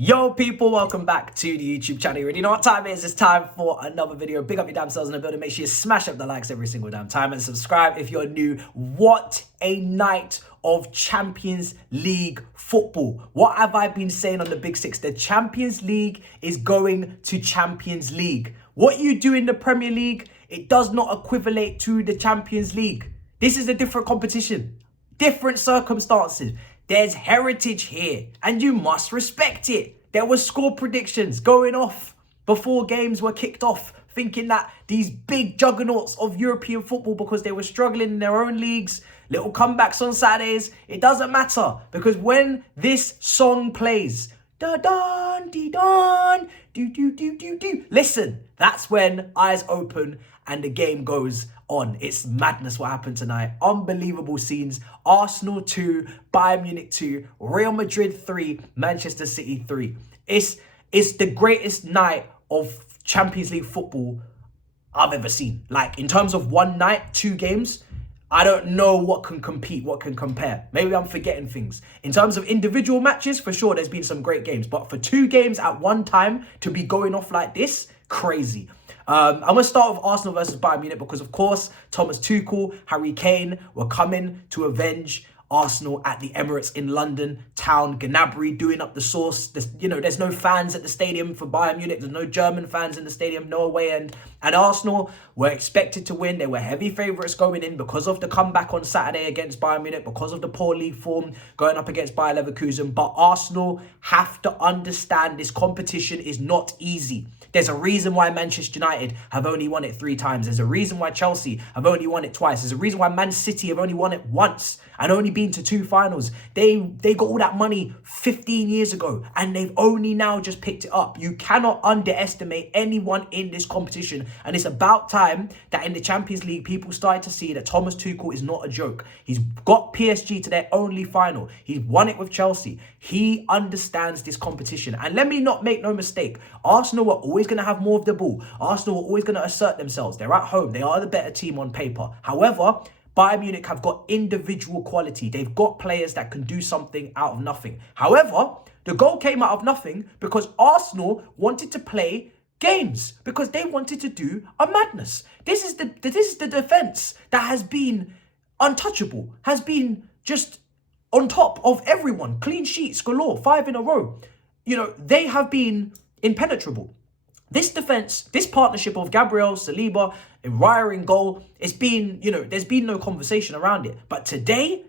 Yo people, welcome back to the YouTube channel. You already know what time it is. It's time for another video. Big up your damn selves in the building. Make sure you smash up the likes every single damn time and subscribe if you're new. What a night of Champions League football. What have I been saying on the Big Six? The Champions League is going to Champions League. What you do in the Premier League, it does not equivalent to the Champions League. This is a different competition, different circumstances. There's heritage here, and you must respect it. There were score predictions going off before games were kicked off, thinking that these big juggernauts of European football, because they were struggling in their own leagues, little comebacks on Saturdays, it doesn't matter. Because when this song plays, da-don, dee-don, do-do-do-do-do, listen, that's when eyes open and the game goes on. It's madness what happened tonight. Unbelievable scenes. Arsenal 2, Bayern Munich 2, Real Madrid 3, Manchester City 3. It's the greatest night of Champions League football I've ever seen. Like, in terms of one night, 2 games, I don't know what can compete, what can compare. Maybe I'm forgetting things. In terms of individual matches, for sure, there's been some great games. But for 2 games at one time to be going off like this, crazy. I'm going to start with Arsenal versus Bayern Munich because, of course, Thomas Tuchel, Harry Kane were coming to avenge Arsenal at the Emirates in London town. Gnabry doing up the sauce. There's no fans at the stadium for Bayern Munich. There's no German fans in the stadium, no away end. And Arsenal were expected to win. They were heavy favourites going in because of the comeback on Saturday against Bayern Munich, because of the poor league form going up against Bayer Leverkusen. But Arsenal have to understand this competition is not easy. There's a reason why Manchester United have only won it 3 times. There's a reason why Chelsea have only won it twice. There's a reason why Man City have only won it once and only been to 2 finals. They got all that money 15 years ago and they've only now just picked it up. You cannot underestimate anyone in this competition. And it's about time that in the Champions League, people started to see that Thomas Tuchel is not a joke. He's got PSG to their only final. He's won it with Chelsea. He understands this competition. And let me not make no mistake. Arsenal were always going to have more of the ball. Arsenal were always going to assert themselves. They're at home. They are the better team on paper. However, Bayern Munich have got individual quality. They've got players that can do something out of nothing. However, the goal came out of nothing because Arsenal wanted to play games, because they wanted to do a madness. This is the defense that has been untouchable, has been just on top of everyone. Clean sheets galore, 5 in a row. They have been impenetrable. This defense, this partnership of Gabriel, Saliba, and Raya in goal, it's been, there's been no conversation around it. But today,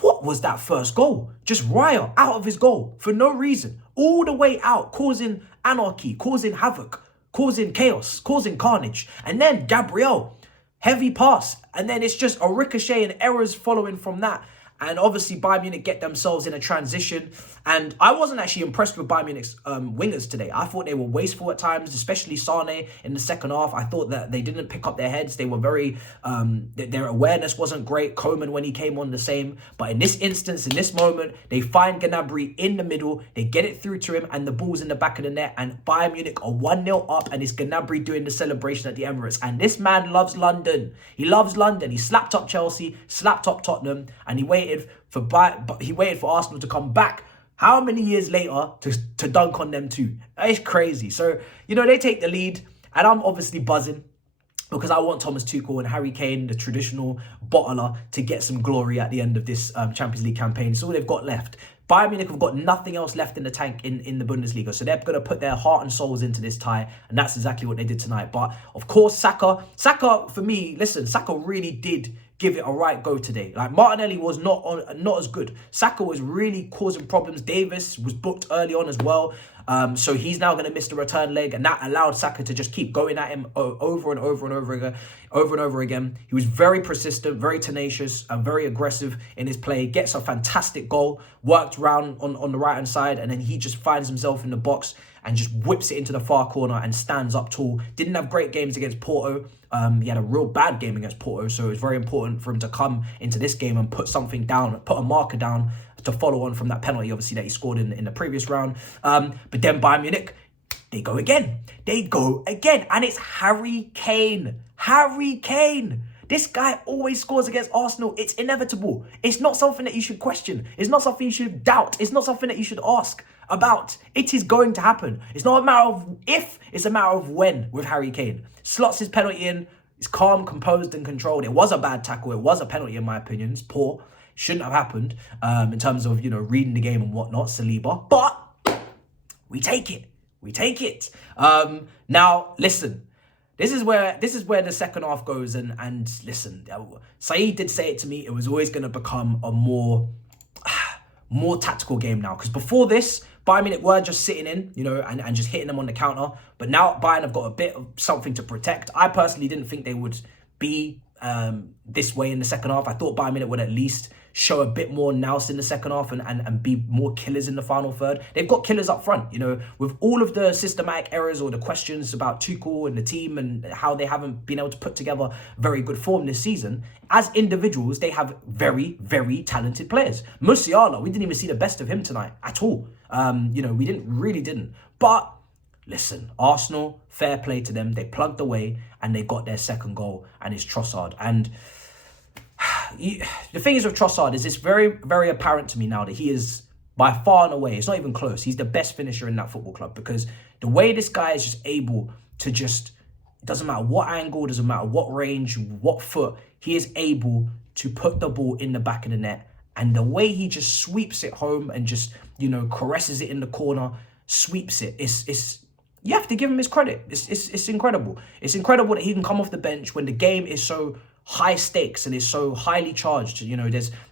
what was that first goal? Just Raya out of his goal for no reason. All the way out, causing anarchy, causing havoc, causing chaos, causing carnage. And then Gabriel, heavy pass. And then it's just a ricochet and errors following from that. And obviously, Bayern Munich get themselves in a transition. And I wasn't actually impressed with Bayern Munich's wingers today. I thought they were wasteful at times, especially Sane in the second half. I thought that they didn't pick up their heads. They were very, their awareness wasn't great. Coman, when he came on, the same. But in this instance, in this moment, they find Gnabry in the middle. They get it through to him and the ball's in the back of the net. And Bayern Munich are 1-0 up and it's Gnabry doing the celebration at the Emirates. And this man loves London. He loves London. He slapped up Chelsea, slapped up Tottenham, and he waited for Arsenal to come back how many years later to dunk on them too. It's crazy. So, they take the lead and I'm obviously buzzing because I want Thomas Tuchel and Harry Kane, the traditional bottler, to get some glory at the end of this Champions League campaign. It's all they've got left. Bayern Munich have got nothing else left in the tank in the Bundesliga. So they're going to put their heart and souls into this tie. And that's exactly what they did tonight. But, of course, Saka, for me, listen, Saka really did give it a right go today. Like, Martinelli was not as good. Saka was really causing problems. Davis was booked early on as well. So he's now going to miss the return leg, and that allowed Saka to just keep going at him over and over again. He was very persistent, very tenacious, and very aggressive in his play. Gets a fantastic goal, worked round on the right-hand side, and then he just finds himself in the box and just whips it into the far corner and stands up tall. Didn't have great games against Porto. He had a real bad game against Porto, so it was very important for him to come into this game and put something down, put a marker down to follow on from that penalty, obviously, that he scored in the previous round. But then Bayern Munich, they go again. And it's Harry Kane. This guy always scores against Arsenal. It's inevitable. It's not something that you should question. It's not something you should doubt. It's not something that you should ask about. It is going to happen. It's not a matter of if, it's a matter of when with Harry Kane. Slots his penalty in. It's calm, composed, and controlled. It was a bad tackle. It was a penalty, in my opinion. It's poor. Shouldn't have happened in terms of, reading the game and whatnot, Saliba. But we take it. We take it. Now, listen. This is where the second half goes. And listen, Saeed did say it to me. It was always going to become a more tactical game now. Because before this, Bayern Munich were just sitting in, and just hitting them on the counter. But now Bayern have got a bit of something to protect. I personally didn't think they would be this way in the second half. I thought Bayern Munich would at least show a bit more nous in the second half and be more killers in the final third. They've got killers up front, with all of the systematic errors or the questions about Tuchel and the team and how they haven't been able to put together very good form this season. As individuals, they have very, very talented players. Musiala, we didn't even see the best of him tonight at all. We really didn't. But listen, Arsenal, fair play to them. They plugged away and they got their second goal, and it's Trossard. And the thing is with Trossard is it's very, very apparent to me now that he is by far and away, it's not even close, he's the best finisher in that football club, because the way this guy is just able to it doesn't matter what angle, doesn't matter what range, what foot, he is able to put the ball in the back of the net. And the way he just sweeps it home and just, caresses it in the corner, sweeps it, it's you have to give him his credit. It's incredible. It's incredible that he can come off the bench when the game is so high stakes and is so highly charged.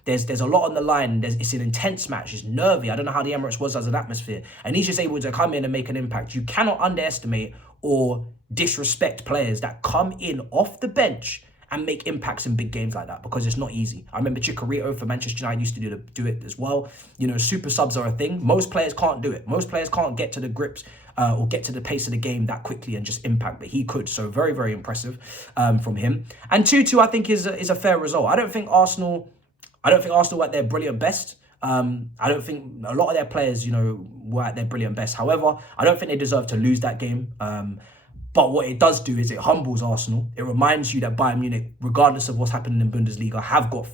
There's a lot on the line. It's an intense match. It's nervy. I don't know how the Emirates was as an atmosphere. And he's just able to come in and make an impact. You cannot underestimate or disrespect players that come in off the bench and make impacts in big games like that, because it's not easy. I remember Chicharito for Manchester United used to do it as well. Super subs are a thing. Most players can't do it. Most players can't get to the grips or get to the pace of the game that quickly and just impact, but he could. So very, very impressive from him. And 2-2, I think, is a fair result. I don't think Arsenal were at their brilliant best. I don't think a lot of their players, were at their brilliant best. However, I don't think they deserve to lose that game. But what it does do is it humbles Arsenal. It reminds you that Bayern Munich, regardless of what's happening in Bundesliga, have got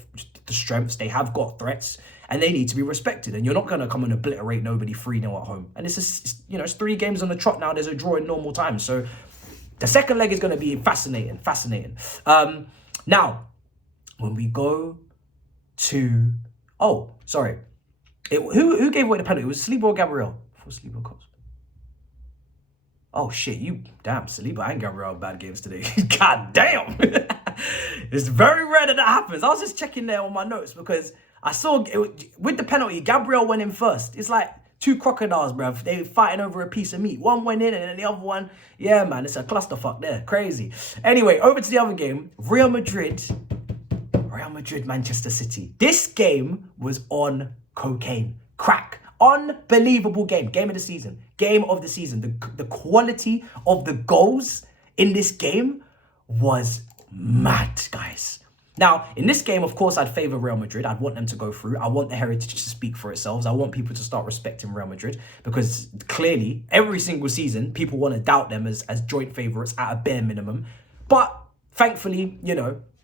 the strengths, they have got threats, and they need to be respected. And you're not going to come and obliterate nobody 3-0 at home. And it's 3 games on the trot now. There's a draw in normal time. So the second leg is going to be fascinating. Now, when we go to... Oh, sorry. Who gave away the penalty? It was Saliba or Gabriel? For Saliba cost. Oh shit, Saliba and Gabriel have bad games today. God damn. It's very rare that happens. I was just checking there on my notes because I saw with the penalty, Gabriel went in first. It's like 2 crocodiles, bruv. They were fighting over a piece of meat. One went in and then the other one, yeah, man, it's a clusterfuck there. Crazy. Anyway, over to the other game. Real Madrid, Manchester City. This game was on cocaine. Crack. Unbelievable game. Game of the season. The quality of the goals in this game was mad, guys. Now, in this game, of course, I'd favour Real Madrid. I'd want them to go through. I want the heritage to speak for itself. I want people to start respecting Real Madrid, because clearly, every single season, people want to doubt them as joint favourites at a bare minimum. But thankfully,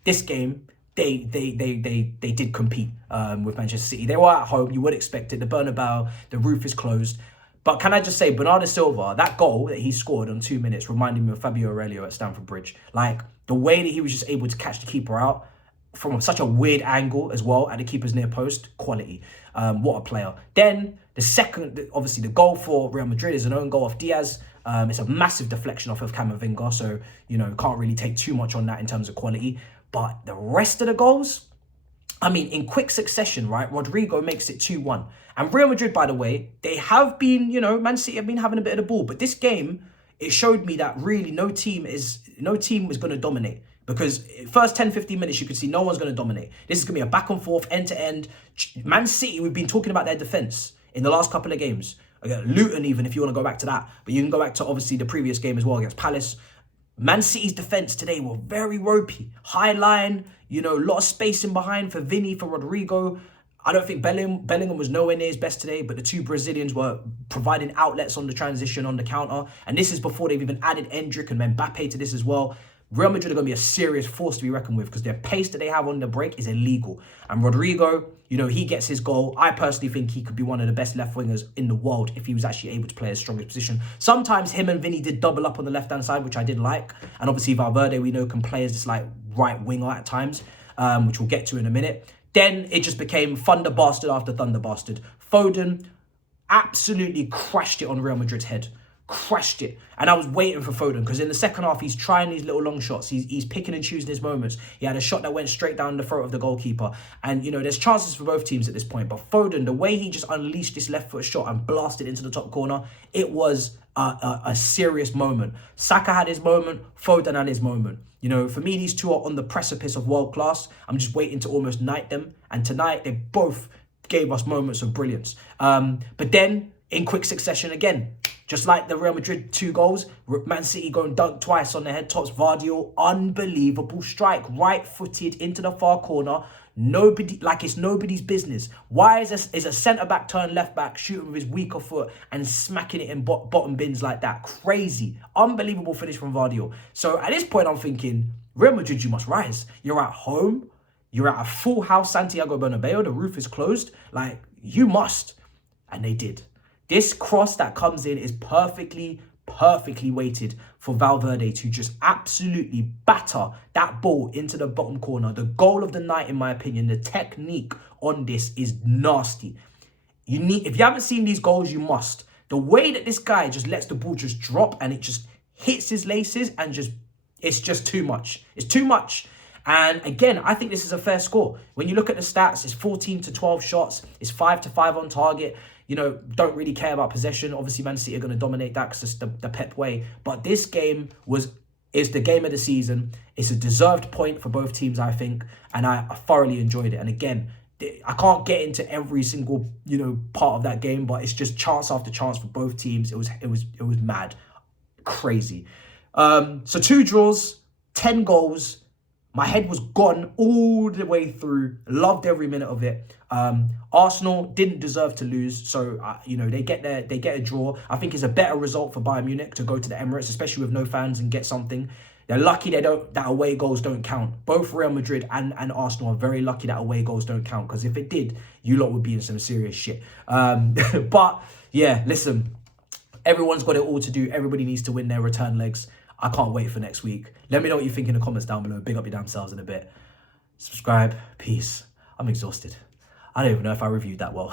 this game, they did compete with Manchester City. They were at home. You would expect it. The Bernabeu, the roof is closed. But can I just say, Bernardo Silva, that goal that he scored on 2 minutes reminded me of Fabio Aurelio at Stamford Bridge. Like, the way that he was just able to catch the keeper out from such a weird angle as well at the keeper's near post, quality. What a player. Then, the second, obviously, the goal for Real Madrid is an own goal off Diaz. It's a massive deflection off of Camavinga, so, can't really take too much on that in terms of quality. But the rest of the goals, I mean, in quick succession, right? Rodrigo makes it 2-1. And Real Madrid, by the way, they have been, Man City have been having a bit of the ball. But this game, it showed me that really no team was going to dominate. Because first 10, 15 minutes, you could see no one's going to dominate. This is going to be a back and forth, end to end. Man City, we've been talking about their defense in the last couple of games. Luton even, if you want to go back to that. But you can go back to, obviously, the previous game as well against Palace. Man City's defense today were very ropey. High line, a lot of spacing behind for Vinny, for Rodrigo. I don't think Bellingham was nowhere near his best today, but the 2 Brazilians were providing outlets on the transition, on the counter. And this is before they've even added Endrick and Mbappe to this as well. Real Madrid are going to be a serious force to be reckoned with because their pace that they have on the break is illegal. And Rodrigo, you know, he gets his goal. I personally think he could be one of the best left wingers in the world if he was actually able to play his strongest position. Sometimes him and Vinny did double up on the left-hand side, which I did like. And obviously Valverde, we know, can play as this like right winger at times, which we'll get to in a minute. Then it just became thunder bastard after thunder bastard. Foden absolutely crashed it on Real Madrid's head. Crashed it. And I was waiting for Foden because in the second half, he's trying these little long shots. He's picking and choosing his moments. He had a shot that went straight down the throat of the goalkeeper. And, you know, there's chances for both teams at this point. But Foden, the way he just unleashed this left foot shot and blasted into the top corner, it was a serious moment. Saka had his moment. Foden had his moment. You know, for me, these two are on the precipice of world class. I'm just waiting to almost knight them. And tonight, they both gave us moments of brilliance. But then, in quick succession again, just like the Real Madrid 2 goals, Man City going dunk twice on the head tops. Vardiol, unbelievable strike, right-footed into the far corner. Nobody, like it's nobody's business. Why is a centre-back turned left-back shooting with his weaker foot and smacking it in bottom bins like that? Crazy. Unbelievable finish from Vardiol. So at this point, I'm thinking, Real Madrid, you must rise. You're at home. You're at a full house Santiago Bernabeu. The roof is closed. Like, you must. And they did. This cross that comes in is perfectly weighted for Valverde to just absolutely batter that ball into the bottom corner. The goal of the night, in my opinion, the technique on this is nasty. If you haven't seen these goals, you must. The way that this guy just lets the ball just drop and it just hits his laces and it's just too much. It's too much. And again, I think this is a fair score. When you look at the stats, it's 14 to 12 shots. It's 5 to 5 on target. You know, don't really care about possession. Obviously, Man City are going to dominate that because it's the Pep way. But this game is the game of the season. It's a deserved point for both teams, I think. And I thoroughly enjoyed it. And again, I can't get into every single, you know, part of that game, but it's just chance after chance for both teams. It was mad. Crazy. So 2 draws, 10 goals. My head was gone all the way through. Loved every minute of it. Arsenal didn't deserve to lose, so you know, they get a draw. I think it's a better result for Bayern Munich to go to the Emirates, especially with no fans, and get something. They're lucky that away goals don't count. Both Real Madrid and Arsenal are very lucky that away goals don't count, because if it did, you lot would be in some serious shit. But yeah, listen, everyone's got it all to do. Everybody needs to win their return legs. I can't wait for next week. Let me know what you think in the comments down below. Big up your damn selves in a bit. Subscribe. Peace. I'm exhausted. I don't even know if I reviewed that well.